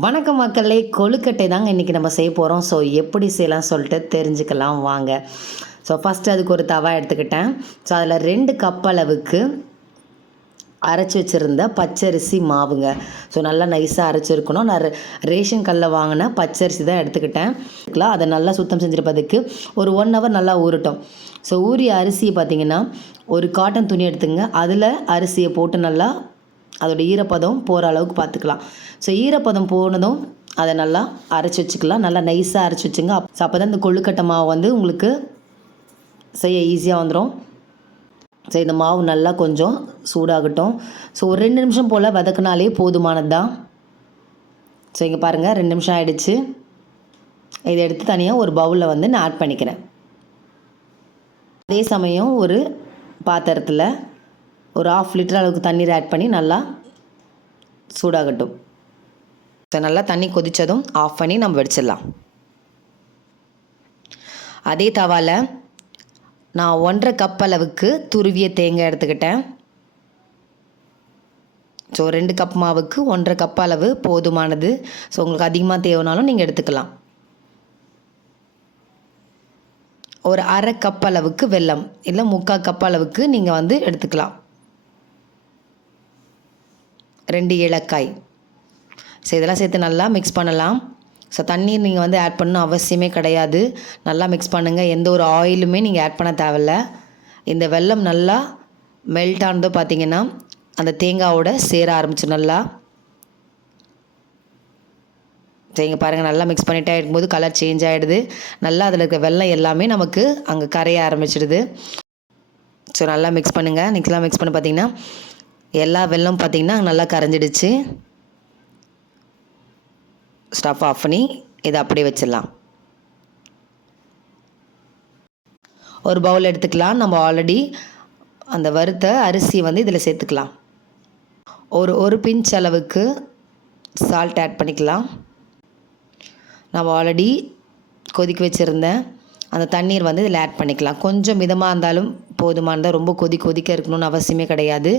வணக்கம் மக்களே கொழுக்கட்டை தாங்க இன்றைக்கி நம்ம செய்ய போகிறோம் ஸோ எப்படி செய்யலாம் சொல்லிட்டு தெரிஞ்சுக்கலாம் வாங்க. ஸோ ஃபஸ்ட்டு அதுக்கு ஒரு தவா எடுத்துக்கிட்டேன். ஸோ அதில் ரெண்டு கப் அளவுக்கு அரைச்சி வச்சுருந்த பச்சரிசி மாவுங்க. ஸோ நல்லா நைஸாக அரைச்சிருக்கணும் நான் ரேஷன் கல்லில் வாங்கின பச்சரிசி தான் எடுத்துக்கிட்டேன். அதை நல்லா சுத்தம் செஞ்சுருப்பதுக்கு ஒரு ஒன் ஹவர் நல்லா ஊறட்டும். ஸோ ஊறிய அரிசியை பார்த்தீங்கன்னா ஒரு காட்டன் துணி எடுத்துங்க. அதில் அரிசியை போட்டு நல்லா அதோடய ஈரப்பதம் போகிற அளவுக்கு பார்த்துக்கலாம் ஸோ ஈரப்பதம் போனதும் அதை நல்லா அரைச்சி வச்சுக்கலாம். நல்லா நைஸாக அரைச்சி வச்சுங்க. ஸோ அப்போ தான் இந்த கொழுக்கட்டை மாவு வந்து உங்களுக்கு செய்ய ஈஸியாக வந்துடும் ஸோ இந்த மாவு நல்லா கொஞ்சம் சூடாகட்டும். ஸோ ஒரு ரெண்டு நிமிஷம் போல் வதக்குனாலே போதுமானது? தான் ஸோ இங்கே பாருங்கள் ரெண்டு நிமிஷம் ஆகிடுச்சு இதை எடுத்து தனியாக ஒரு பவுலில் வந்து நான் ஆட் பண்ணிக்கிறேன். அதே சமயம் ஒரு பாத்திரத்தில் ஒரு ஆஃப் லிட்டர் அளவுக்கு தண்ணீர் ஆட் பண்ணி நல்லா சூடாகட்டும். நல்லா தண்ணி கொதித்ததும் ஆஃப் பண்ணி நம்ம வடிச்சிடலாம். அதே தவாவில் நான் ஒன்றரை கப் அளவுக்கு துருவிய தேங்காய் எடுத்துக்கிட்டேன். ஸோ ரெண்டு கப் மாவுக்கு ஒன்றரை கப் அளவு போதுமானது. ஸோ உங்களுக்கு அதிகமாக தேவைனாலும் நீங்கள் எடுத்துக்கலாம். ஒரு அரை கப் அளவுக்கு வெல்லம் இல்லை முக்கால் கப் அளவுக்கு நீங்கள் வந்து எடுத்துக்கலாம். ரெண்டு ஏலக்காய். ஸோ இதெல்லாம் சேர்த்து நல்லா மிக்ஸ் பண்ணலாம். ஸோ தண்ணீர் நீங்கள் வந்து ஆட் பண்ணணும் அவசியமே கிடையாது. நல்லா மிக்ஸ் பண்ணுங்கள் எந்த ஒரு ஆயிலுமே நீங்கள் ஆட் பண்ண தேவையில்ல. இந்த வெல்லம் நல்லா மெல்ட் ஆனதோ பார்த்தீங்கன்னா அந்த தேங்காவோட சேர ஆரம்பிச்சு நல்லா. சரிங்க பாருங்கள் நல்லா மிக்ஸ் பண்ணிட்டே இருக்கும்போது கலர் சேஞ்ச் ஆகிடுது நல்லா அதில் இருக்க வெல்லம் எல்லாமே நமக்கு அங்கே கரைய ஆரம்பிச்சிடுது. ஸோ நல்லா மிக்ஸ் பண்ணுங்கள் நெக்ஸ்ட்லாம் மிக்ஸ் பண்ணி பார்த்தீங்கன்னா எல்லா வெல்லம் பார்த்தீங்கன்னா நல்லா கரைஞ்சிடுச்சு. ஸ்டவ் ஆஃப் பண்ணி இதை அப்படியே வச்சிடலாம். ஒரு பவுல் எடுத்துக்கலாம். நம்ம ஆல்ரெடி அந்த வறுத்த அரிசி வந்து இதில் சேர்த்துக்கலாம். ஒரு ஒரு பிஞ்ச் அளவுக்கு சால்ட் ஆட் பண்ணிக்கலாம். நம்ம ஆல்ரெடி கொதிக்க வச்சுருந்தேன் அந்த தண்ணீர் வந்து இதில் ஆட் பண்ணிக்கலாம். கொஞ்சம் மிதமாக இருந்தாலும் போதுமானதாக ரொம்ப கொதி கொதிக்க இருக்கணும்னு அவசியமே கிடையாது.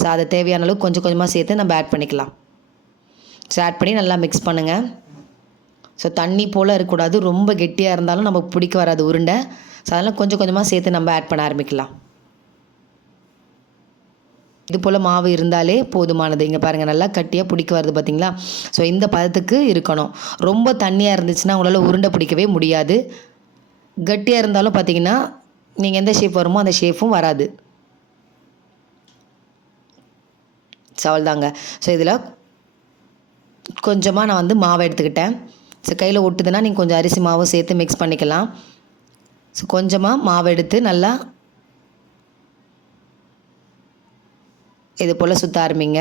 ஸோ அதை தேவையான அளவுக்கு கொஞ்சம் கொஞ்சமாக சேர்த்து நம்ம ஆட் பண்ணிக்கலாம். ஸோ ஆட் பண்ணி நல்லா மிக்ஸ் பண்ணுங்கள் ஸோ தண்ணி போல் இருக்கக்கூடாது. ரொம்ப கெட்டியாக இருந்தாலும் நமக்கு பிடிக்க வராது உருண்டை. ஸோ அதெல்லாம் கொஞ்சம் கொஞ்சமாக சேர்த்து நம்ம ஆட் பண்ண ஆரம்பிக்கலாம். இது போல் மாவு இருந்தாலே போதுமானது. இங்கே பாருங்கள் நல்லா கட்டியாக பிடிக்க வருது பார்த்தீங்களா ஸோ இந்த பதத்துக்கு இருக்கணும். ரொம்ப தண்ணியாக இருந்துச்சுன்னா உங்களால் உருண்டை பிடிக்கவே முடியாது. கட்டியாக இருந்தாலும் பார்த்தீங்கன்னா நீங்கள் எந்த ஷேப் வருமோ அந்த ஷேப்பும் வராது. ஸோ தாங்க ஸோ இதில் கொஞ்சமாக நான் வந்து மாவை எடுத்துக்கிட்டேன். ஸோ கையில் ஒட்டுதுன்னா நீங்கள் கொஞ்சம் அரிசி மாவும் சேர்த்து மிக்ஸ் பண்ணிக்கலாம். ஸோ கொஞ்சமாக மாவு எடுத்து நல்லா இது போல் சுற்ற ஆரம்பிங்க.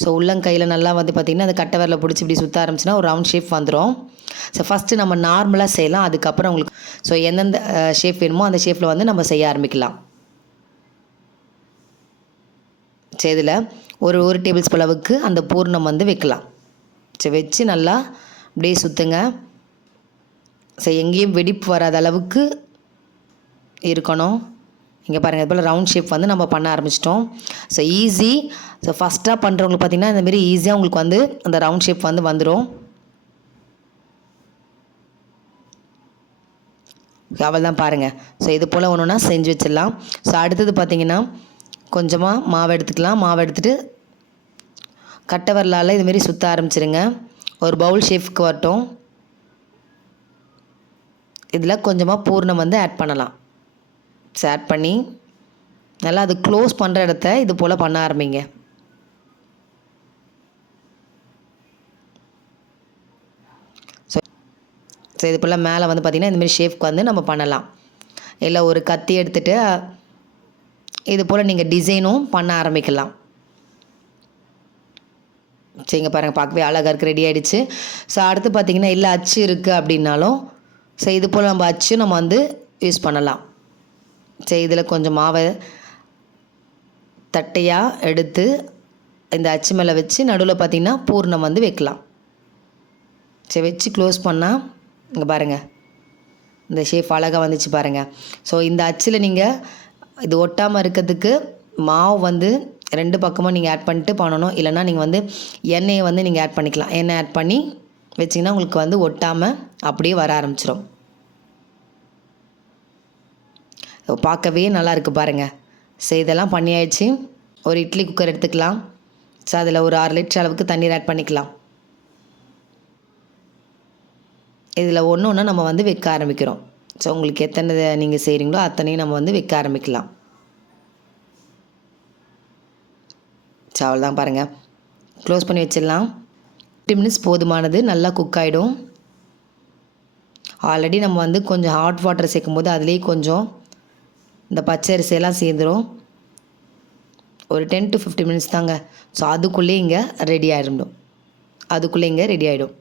ஸோ உள்ளங்கையில் நல்லா வந்து பார்த்திங்கன்னா அந்த கட்டை விரல பிடிச்சி இப்படி சுற்ற ஆரம்பிச்சுன்னா ஒரு ரவுண்ட் ஷேப் வந்துடும் ஸோ ஃபஸ்ட்டு நம்ம நார்மலாக செய்யலாம். அதுக்கப்புறம் உங்களுக்கு ஸோ எந்தெந்த ஷேப் வேணுமோ அந்த ஷேப்பில் வந்து நம்ம செய்ய ஆரம்பிக்கலாம். சரி இதில் ஒரு ஒரு டேபிள் ஸ்பூன் அளவுக்கு அந்த பூர்ணம் வந்து வைக்கலாம். சரி வச்சு நல்லா அப்படியே சுற்றுங்க சரி எங்கேயும் வெடிப்பு வராத அளவுக்கு இருக்கணும். இங்கே பாருங்கள் இது போல் ரவுண்ட் ஷேப் வந்து நம்ம பண்ண ஆரம்பிச்சிட்டோம். ஸோ ஈஸி ஸோ ஃபஸ்ட்டாக பண்ணுறவங்களுக்கு பார்த்திங்கன்னா இந்தமாரி ஈஸியாக உங்களுக்கு வந்து அந்த ரவுண்ட் ஷேப் வந்து வந்துடும் அவள் தான் பாருங்கள் ஸோ இது போல் ஒன்று ஒன்றா செஞ்சு வச்சிடலாம். ஸோ அடுத்தது பார்த்திங்கன்னா கொஞ்சமாக மாவு எடுத்துக்கலாம். மாவு எடுத்துகிட்டு கட்டவரலால் இதுமாரி சுற்ற ஆரம்பிச்சிருங்க. ஒரு பவுல் ஷேஃப்க்கு வரட்டும். இதில் கொஞ்சமாக பூர்ணம் வந்து ஆட் பண்ணலாம். ஸோ ஆட் பண்ணி நல்லா அது க்ளோஸ் பண்ணுற இடத்த இது போல் பண்ண ஆரம்பிங்க. ஸோ ஸோ இது போல் மேலே வந்து பார்த்திங்கன்னா இந்தமாரி ஷேஃப்க்கு வந்து நம்ம பண்ணலாம். இல்லை ஒரு கத்தி எடுத்துகிட்டு இது போல் நீங்கள் டிசைனும் பண்ண ஆரம்பிக்கலாம். சரிங்க பாருங்கள் பார்க்கவே அழகாக இருக்குது ரெடி ஆகிடுச்சு ஸோ அடுத்து பார்த்திங்கன்னா இல்லை அச்சு இருக்குது அப்படின்னாலும் ஸோ இது போல் நம்ம அச்சு நம்ம வந்து யூஸ் பண்ணலாம். சரி இதில் கொஞ்சம் மாவை தட்டையாக எடுத்து இந்த அச்சு மேலே வச்சு நடுவில் பார்த்திங்கன்னா பூர்ணம் வந்து வைக்கலாம். சரி வச்சு க்ளோஸ் பண்ணால் இங்கே பாருங்கள் இந்த ஷேப் அழகாக வந்துச்சு பாருங்கள் ஸோ இந்த அச்சில் நீங்கள் இது ஒட்டாமல் இருக்கிறதுக்கு மாவு வந்து ரெண்டு பக்கமும் நீங்கள் ஆட் பண்ணிட்டு பண்ணணும். இல்லைனா நீங்கள் வந்து எண்ணெயை வந்து நீங்கள் ஆட் பண்ணிக்கலாம். எண்ணெய் ஆட் பண்ணி வச்சிங்கன்னா உங்களுக்கு வந்து ஒட்டாமல் அப்படியே வர ஆரம்பிச்சிடும் பார்க்கவே நல்லா இருக்குது பாருங்கள் ஸோ இதெல்லாம் பண்ணியாயிடுச்சு ஒரு இட்லி குக்கர் எடுத்துக்கலாம். ஸோ அதில் ஒரு ஆறு லிட்டர் அளவுக்கு தண்ணீர் ஆட் பண்ணிக்கலாம். இதில் ஒன்று ஒன்று நம்ம வந்து வைக்க ஆரம்பிக்கிறோம். ஸோ உங்களுக்கு எத்தனை நீங்கள் செய்கிறீங்களோ அத்தனையும் நம்ம வந்து வைக்க ஆரம்பிக்கலாம். சாவல் தான் பாருங்கள் க்ளோஸ் பண்ணி வச்சிடலாம். ஃபிஃப்டி மினிட்ஸ் போதுமானது நல்லா குக் ஆகிடும் ஆல்ரெடி நம்ம வந்து கொஞ்சம் ஹாட் வாட்டர் சேர்க்கும் போது அதுலேயே கொஞ்சம் இந்த பச்சை அரிசியெல்லாம் சேர்ந்துடும் ஒரு டென் டு ஃபிஃப்டி மினிட்ஸ் தாங்க. ஸோ அதுக்குள்ளே இங்கே ரெடி ஆகிடும் அதுக்குள்ளே இங்கே ரெடி ஆகிடும்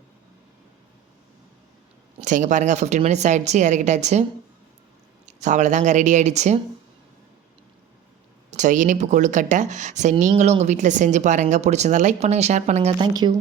சரிங்க பாருங்கள் ஃபிஃப்டீன் மினிட்ஸ் ஆகிடுச்சு இறக்கிட்டாச்சு. ஸோ அவ்வளோதாங்க ரெடி ஆகிடுச்சு இனிப்பு கொழுக்கட்டை. சரி நீங்களும் உங்கள் வீட்டில் செஞ்சு பாருங்கள் பிடிச்சிருந்தா லைக் பண்ணுங்கள் ஷேர் பண்ணுங்கள் தேங்க்யூ